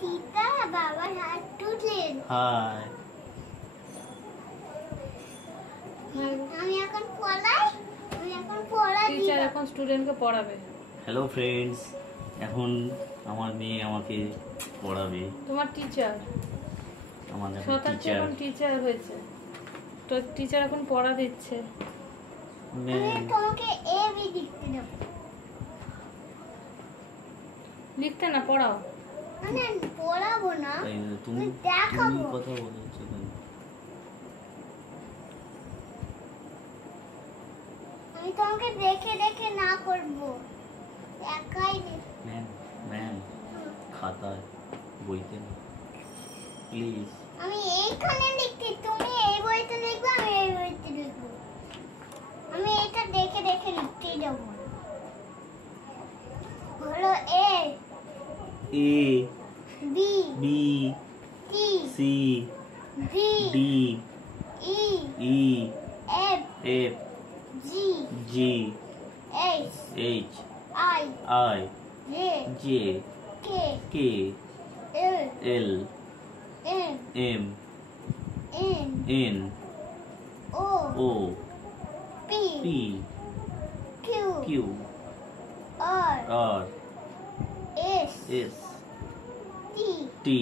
টিটা বাবার হাত তুললেন। হাই। আমি এখন পড়াই। টিচার এখন স্টুডেন্টকে পড়াবে। হ্যালো ফ্রেন্ডস, এখন আমার মেয়ে আমাকে পড়াবে। তোমার টিচার আমাদের শতাব্দী টিচার এখন টিচার হয়েছে, তো টিচার এখন পড়া দিচ্ছে। আমি তোমাকে এ বি লিখতে দেব। লিখতে না, পড়াও। আমি পড়াবো না, তুমি দেখাবো। কথা বলছো কেন? আমি তোমাকে দেখে দেখে না করব, একাই ম্যাম ম্যাম খাতায় বইতে না প্লিজ। আমি এইখানে লিখছি, তুমি এই বইতে লিখবে, আমি এই বইতে লিখব। আমি এটা দেখে দেখে লিখতে যাব। হলো A A B B T C D D E E F F G G H H I I J J K K L L M M N N O O P P Q Q R R S S T T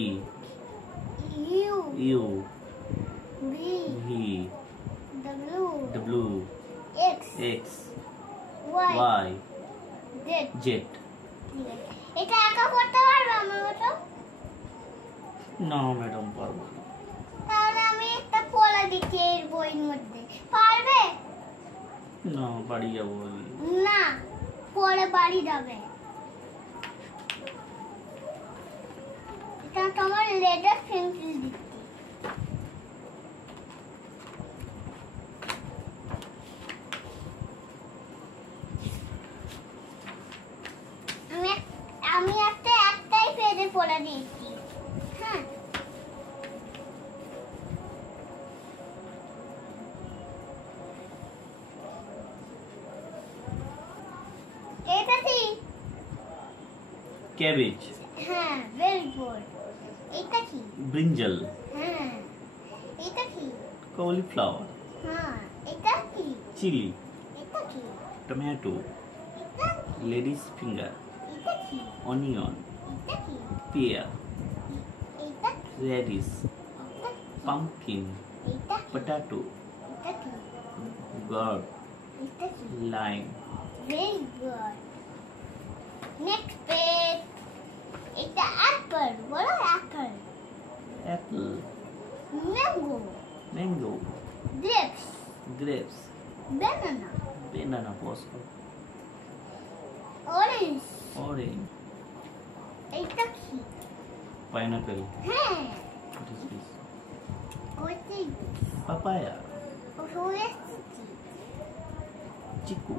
U U V V W W X X Y Y Z. Z. এটা একা করতে পারবে আমার মতো? না madam পারবো না। তাহলে আমি একটা পড়া দিচ্ছি এর বইয়ের মধ্যে, পারবে? না বাড়ি যাবো আমি। না, পরে বাড়ি যাবে। এটা তোমার লেডার পেন্সিল দিচ্ছি। আমি একটাই পেজে পড়া দিয়েছি। হ্যাঁ, এটা কি? ক্যাবেজ। হ্যাঁ, ভেরি গুড। এটা কি? ব্রিঞ্জাল। হ্যাঁ, এটা কি? কলিফ্লাওয়ার। হ্যাঁ, এটা কি? চিলি। এটা কি? টমেটো। এটা কি? Ladies finger. এটা কি? অনিয়ন। এটা কি? পেয়ার। এটা কি? রেডিস। এটা কি? পাম্পকিন। এটা কি? পটাটো। এটা কি? গার্ড। এটা কি? Lime. Very good. Next page. এটা apple. বলো apple. Apple. Mango. Mango. Grapes. Grapes. Banana. Banana POCSO. Orange. Orange. এটা কি? পাইনাপেল। হ্যাঁ. What is this? What is this? Papaya. Orange. Chiku.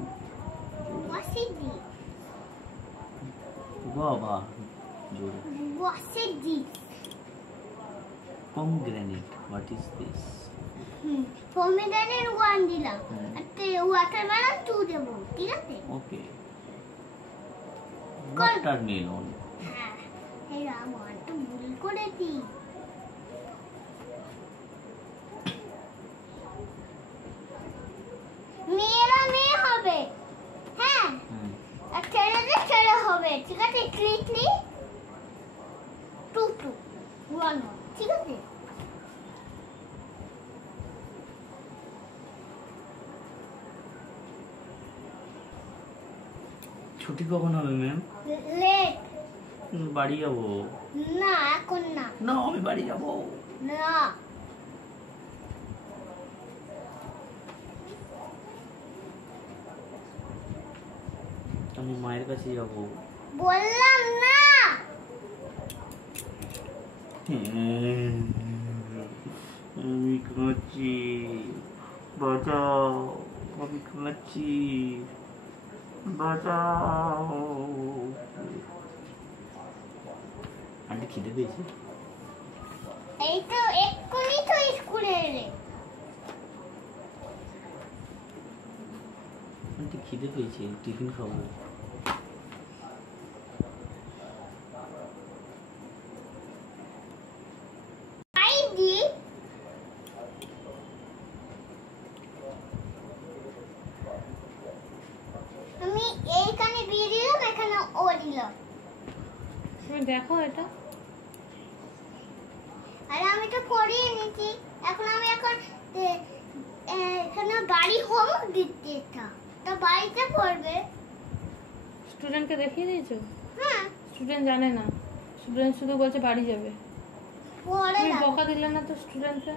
What is this? Guava. জোরে। What is this? Pomegranate. What is this? Pomegranate one দিলাম। একটা watermelon 2 দেবো, ঠিক আছে? Okay. Watermelon. হ্যাঁ, এই আমার তো ভুল করেছি। মেয়েরা মেয়ে হবে, হ্যাঁ, আর ছেলেদের ছেলে হবে, ঠিক আছে? 3 3 2 2 1 1, ঠিক আছে? ছুটি কখন হবে ম্যাম? লেট। বাড়ি যাবো। না, এখন না। না আমি বাড়ি যাবো। না, আমি মায়ের কাছে যাবো। বললাম না। আমি কাঁদছি, বাঁচাও, আমি কাঁদছি, বাঁচাও। আন্টি খিদে পেয়েছে? এই তো এক্ষুনি তো স্কুলে এলে। আন্টি খিদে পেয়েছে, টিফিন খাবো। ও দিল। তুমি দেখো এটা। আরে আমি তো পড়িয়ে নিয়েছি, এখন এখানে বাড়ি হোমওয়ার্ক দিচ্ছি, এটা তো বাড়িতে পড়বে। স্টুডেন্টকে দেখিয়ে দিয়েছো? হ্যাঁ, স্টুডেন্ট জানে না, স্টুডেন্ট শুধু বলছে বাড়ি যাবে। পড়ে তুমি না। বকা দিলে না তো স্টুডেন্টকে?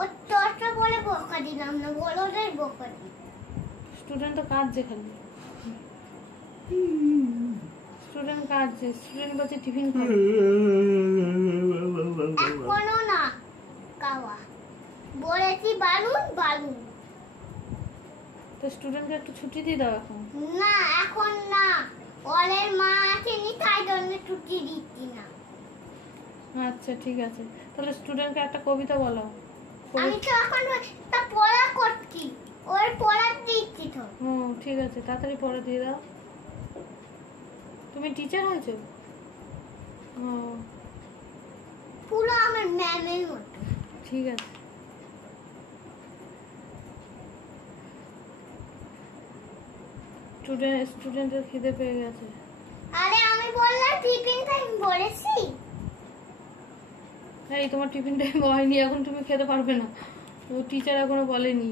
ও তোরটা বলে বকা দিলাম না, বড়দের বকা দিই। স্টুডেন্ট তো কাঁদছে খালি। স্টুডেন্ট কাঁদছে, স্টুডেন্ট বলছে টিফিন খাবে। এখনো না খাওয়া, বলেছি বালুন বালুন। তো স্টুডেন্টকে একটু ছুটি দিয়ে দাও এখন। না এখন না, ওদের মা আসেনি তাই জন্য ছুটি দিচ্ছি না। আচ্ছা ঠিক আছে, তাহলে স্টুডেন্টকে একটা কবিতা বলো। আমি তো এখন তা পড়া করছি, ওর পড়া দিচ্ছি তো। হুম ঠিক আছে, তাড়াতাড়ি পড়া দিয়ে দাও। তুমি টিচার হয়েছো? ও পুরো আমার ম্যামের মতো। ঠিক আছে। স্টুডেন্টের খিদে পেয়ে গেছে। আরে আমি বললাম টিফিন টাইম বলেছি। এই তোমার টিফিন টাইম হয়নি, এখন তুমি খেতে পারবে না, ও টিচার এখনো বলেনি।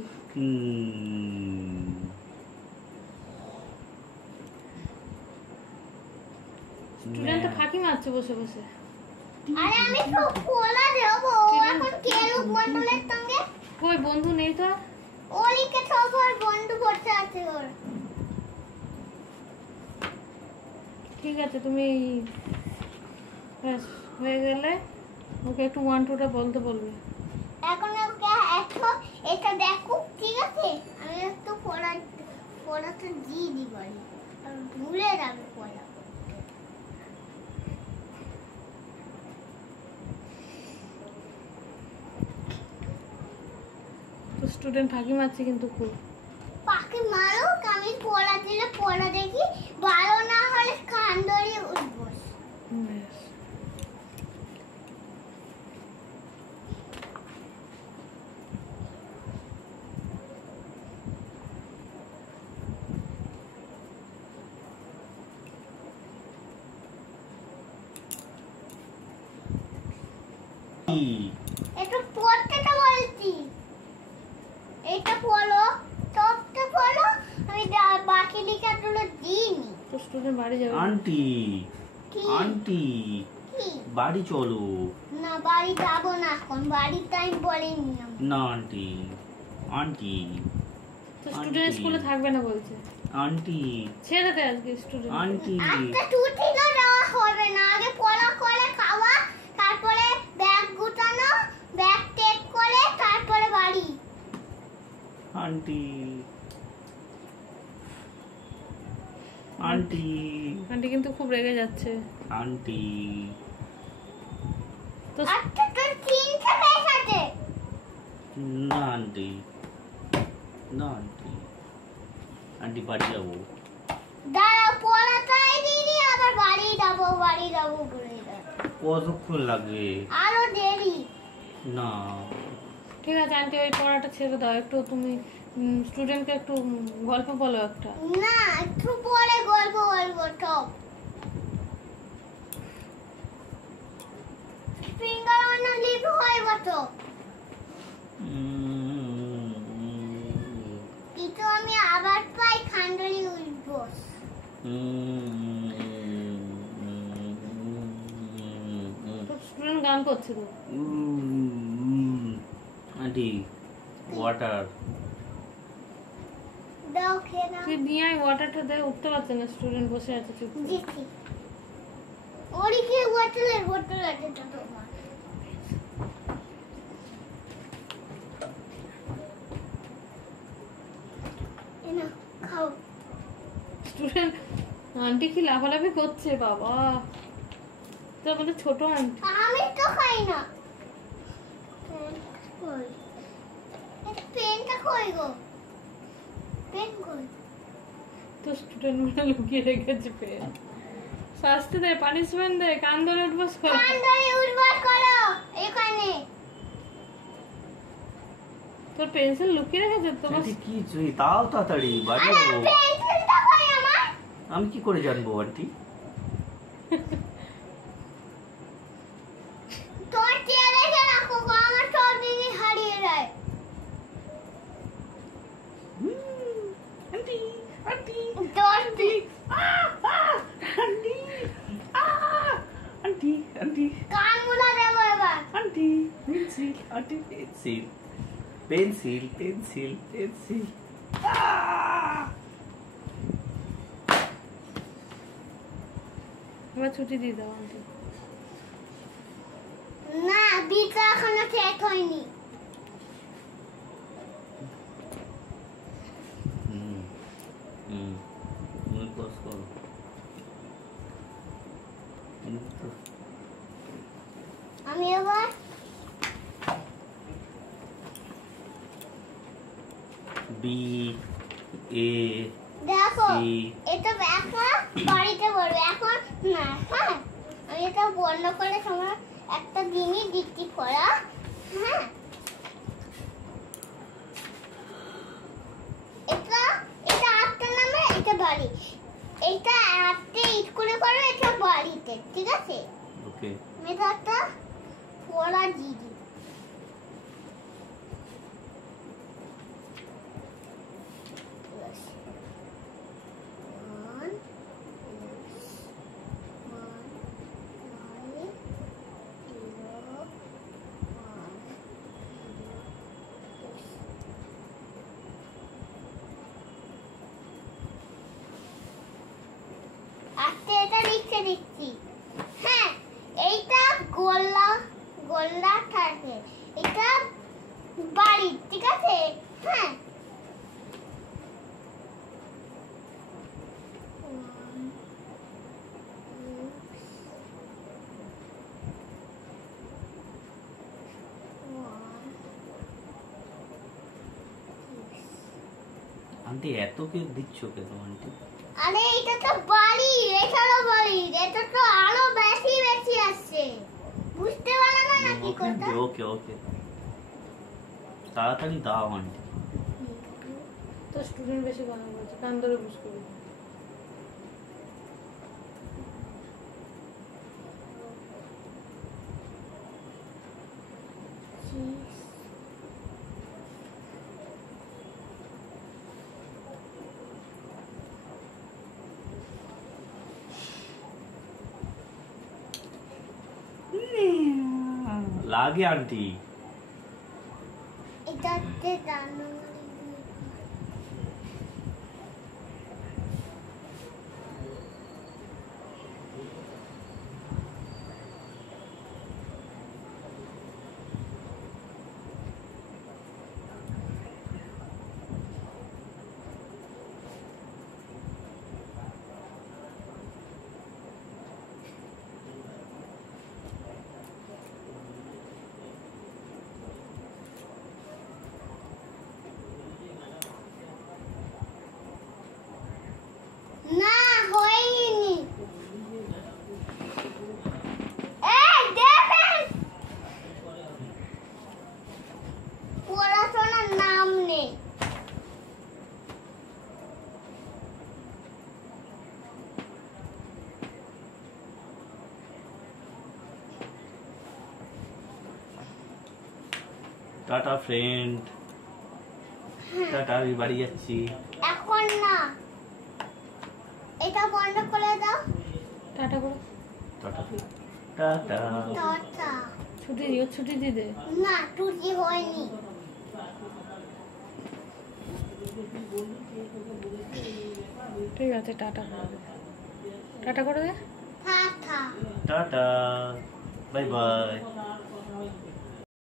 স্টুডেন্ট তো ফাঁকি মারছে বসে বসে। আরে আমি তো খোলা দেবো, এখন কেলুক মটনের সঙ্গে। কই বন্ধু নেই তো? ওলিকে সবার বন্ধু করতে আছে ওর। ঠিক আছে, তুমি ব্যাস হয়ে গেলে ওকে একটু 1 2টা বলতে বলবে। এখন ওকে এটা দেখো, ঠিক আছে? আমি একটু পড়াটা দিয়ে দিই বলি, আর ভুলে যাবে পড়া। তো স্টুডেন্ট ফাঁকি মারছে কিন্তু খুব। পাখি মারুক, আমি পড়া দিলে পড়া দেখি, ভালো না হলে কান ধরিয়ে উঠবো। ব্যাস। একটু পড়তেটা বলছি, এটা পড়ো, সবটা পড়ো, আমি বাকি লেখাগুলো দিইনি। তো স্টুডেন্ট বাড়ি যাবে। আন্টি কি? আন্টি কি? বাড়ি চলো। না বাড়ি যাবো না, এখন বাড়ির টাইম বলেনি আমি। না আন্টি আন্টি তো স্টুডেন্ট স্কুলে থাকবে না বলছে। আন্টি ছেড়ে দে আজকে স্টুডেন্ট। আন্টি আজকে ছুটি তো দেওয়া হবে না, আগে পড়া করে খাওয়া, তারপরে ব্যাগ গুটানো, ব্যাগ টেক করে তারপরে বাড়ি। আন্টি আন্টি আন্টি কিন্তু খুব রেগে যাচ্ছে। আন্টি তো আচ্ছা তোর তিনটে ব্যাগ আছে। না আন্টি না আন্টি আন্টি বাড়ি যাবো। দাঁড়াও, পড়াটাই দিইনি, আবার বাড়ি যাবো বলে দেয়। কতক্ষণ লাগবে? আরো দেরি। না ঠিক আছে আন্টি, ওই পড়াটা ছেড়ে দাও, একটু তুমি স্টুডেন্টকে একটু গল্প বলো একটা। না একটু পরে গল্প বলবো সব। ফিঙ্গার অন লিভ হয় তো কিন্তু আমি আবার পাই খান্ডারি উঠবো। তো স্টুডেন্ট গান করছে তো। আন্টি ওয়াটার দাও খেয়ে নাও। তুই নিয়ে আয় ওয়াটারটা, দিয়ে উঠতে পারছে না স্টুডেন্ট, বসে আছে চুপ করে। দিচ্ছি। ওদিকে বোতল আছে তো তোমার। এই নাও, খাও। স্টুডেন্ট আন্টি কি লাফালাফি করছে বাবা, তো আমাদের ছোট আন্টি। আমি তো খাই না। কই পেনটা কই গো? পেন কই? তো স্টুডেন্ট মনে লুকিয়ে রেখেছে পেন। শাস্তি দে, পানিশমেন্ট দে, কান ধরে উঠবস কর। খান্ডারি উঠবস করো এখানে। তোর পেন্সিল লুকিয়ে রেখেছে তোমার। আন্টি কি তুই তাও তাড়াতাড়ি বাড়ি আরে যাবো। পেন্সিলটা কই আমার? আমি কি করে জানবো আন্টি? তোর চেয়ে রেখে রাখো গো, আমার সব জিনিস হারিয়ে যায়। আন্টি আন্টি তোর আন্টি আন্টি আন্টি আন্টি কান মুলা দেবো এবার। Aunty pencil aunty pencil pencil pencil pencil এবার ছুটি দিয়ে দাও আন্টি। না, বিটা এখনো শেষ হয়নি। তুমি পজ করো। আমি এবার বি এ দেখো, সি এটা একা বাড়িতে বলবে এখন না। হ্যাঁ, আমি এটা বন্ধ করে তোমার একটা জিনিস দিচ্ছি করা। হ্যাঁ, এটা এটা আটটা নামে, এটা বাড়ি। এটা আটটে স্কুলে করবে, এটা বাড়িতে। ঠিক আছে, ওকে এটা একটা পড়া জিনিস। আজকে এটা লিখে দিচ্ছি। হ্যাঁ, এইটা গোল্লা গোল্লা থাকে, এটা বাড়ি। ঠিক আছে, হ্যাঁ। আন্টি এত কে দিচ্ছ কেন আন্টি? আরে এটা তো বাড়ি, এটারও বাড়ি, এটা তো আরো বেশি বেশি আসছে। বুঝতে পারলে না নাকি ওকে কথা? ওকে ওকে তাড়াতাড়ি দাও আন্টি। তো স্টুডেন্ট বেশি কথা বলছে, কান ধরে বুঝ করবে। লাগে আন্টি। এটাতে দানো না হয়নি। এই দেখেন, পড়াশোনার নাম নেই। টাটা ফ্রেন্ড, টাটা আমি বাড়ি যাচ্ছি। এখন না, এটা বন্ধ করে দাও। টাটা করো। Tata tata. টাটা। ছুটি দিও, ছুটি দিয়ে দে। না, টুটি হয়নি। ঠিক আছে, টাটা করে দে। টাটা করে দে। টাটা। Tata bye bye.